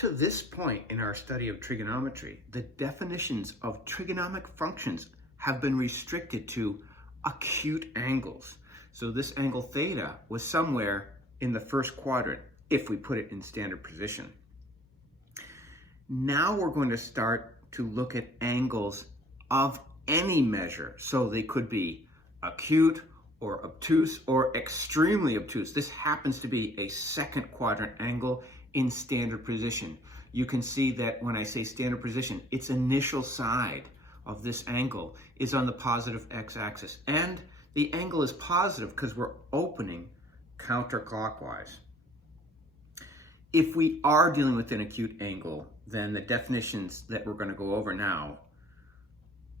to this point in our study of trigonometry, the definitions of trigonomic functions have been restricted to acute angles. So this angle theta was somewhere in the first quadrant if we put it in standard position. Now we're going to start to look at angles of any measure. So they could be acute or obtuse or extremely obtuse. This happens to be a second quadrant angle in standard position. You can see that when I say standard position, its initial side of this angle is on the positive x-axis. And the angle is positive because we're opening counterclockwise. If we are dealing with an acute angle, then the definitions that we're going to go over now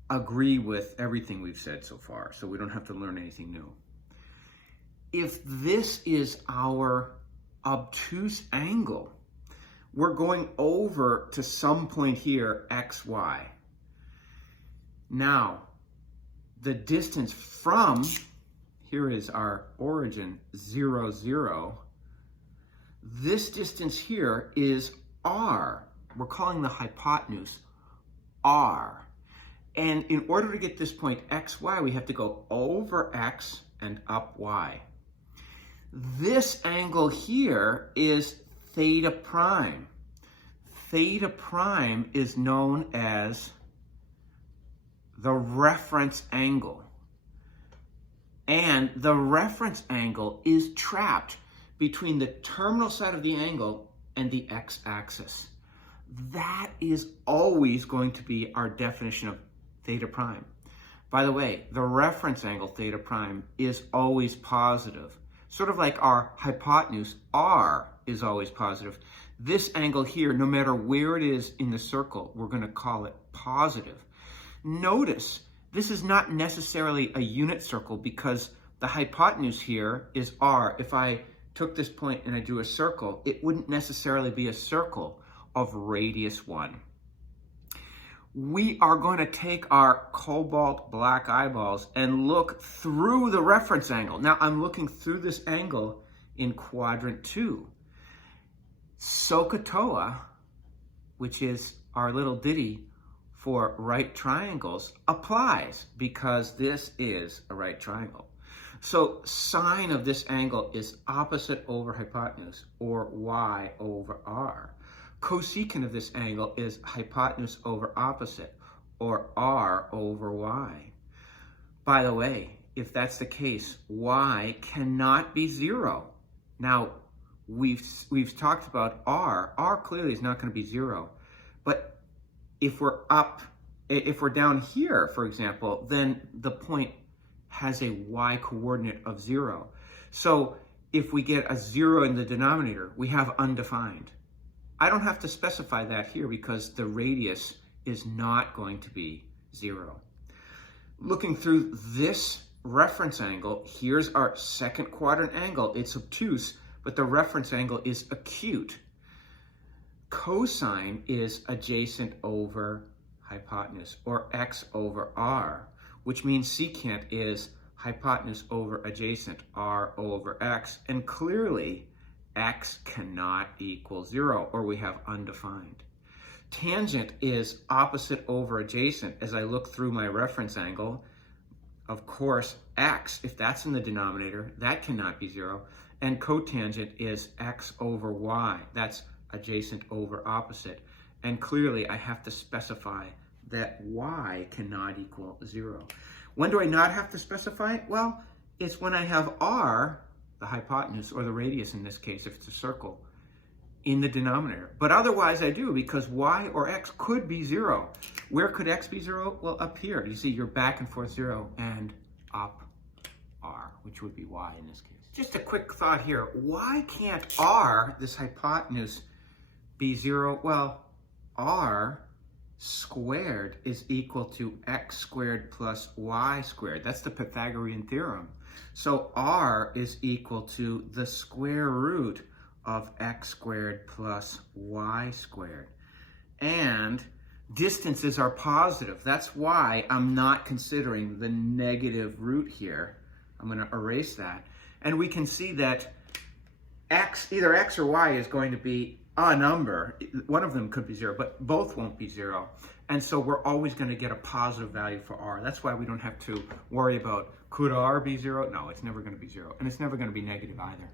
agree with everything we've said so far, so we don't have to learn anything new. If this is our obtuse angle, we're going over to some point here, xy. Now, the distance from, here is our origin, 0, 0. This distance here is r. We're calling the hypotenuse r. And in order to get this point xy, we have to go over x and up y. This angle here is theta prime. Theta prime is known as the reference angle. And the reference angle is trapped between the terminal side of the angle and the x-axis. That is always going to be our definition of theta prime. By the way, the reference angle theta prime is always positive. Sort of like our hypotenuse, r is always positive. This angle here, no matter where it is in the circle, we're going to call it positive. Notice, this is not necessarily a unit circle because the hypotenuse here is r. If I took this point and I drew a circle, it wouldn't necessarily be a circle of radius 1. We are going to take our cobalt black eyeballs and look through the reference angle. Now I'm looking through this angle in quadrant 2. SOHCAHTOA, which is our little ditty for right triangles, applies because this is a right triangle. So sine of this angle is opposite over hypotenuse, or y over r. Cosecant of this angle is hypotenuse over opposite, or r over y. By the way, if that's the case, y cannot be 0. Now, we've talked about r. R clearly is not going to be 0. But if we're down here, for example, then the point has a y coordinate of 0. So if we get a 0 in the denominator, we have undefined. I don't have to specify that here because the radius is not going to be 0. Looking through this reference angle, here's our second quadrant angle. It's obtuse, but the reference angle is acute. Cosine is adjacent over hypotenuse, or x over r, which means secant is hypotenuse over adjacent, r over x, and clearly x cannot equal 0, or we have undefined. Tangent is opposite over adjacent. As I look through my reference angle, of course, x, if that's in the denominator, that cannot be 0. And cotangent is x over y. That's adjacent over opposite. And clearly, I have to specify that y cannot equal 0. When do I not have to specify it? Well, it's when I have r, the hypotenuse, or the radius in this case, if it's a circle, in the denominator. But otherwise I do, because y or x could be 0. Where could x be 0? Well, up here. You see, you're back and forth 0 and up r, which would be y in this case. Just a quick thought here. Why can't r, this hypotenuse, be 0? Well, r squared is equal to x squared plus y squared. That's the Pythagorean theorem. So r is equal to the square root of x squared plus y squared. And distances are positive. That's why I'm not considering the negative root here. I'm going to erase that. And we can see that x, either x or y, is going to be a number. One of them could be 0, but both won't be 0. And so we're always going to get a positive value for r. That's why we don't have to worry about, could r be 0? No, it's never going to be 0. And it's never going to be negative either.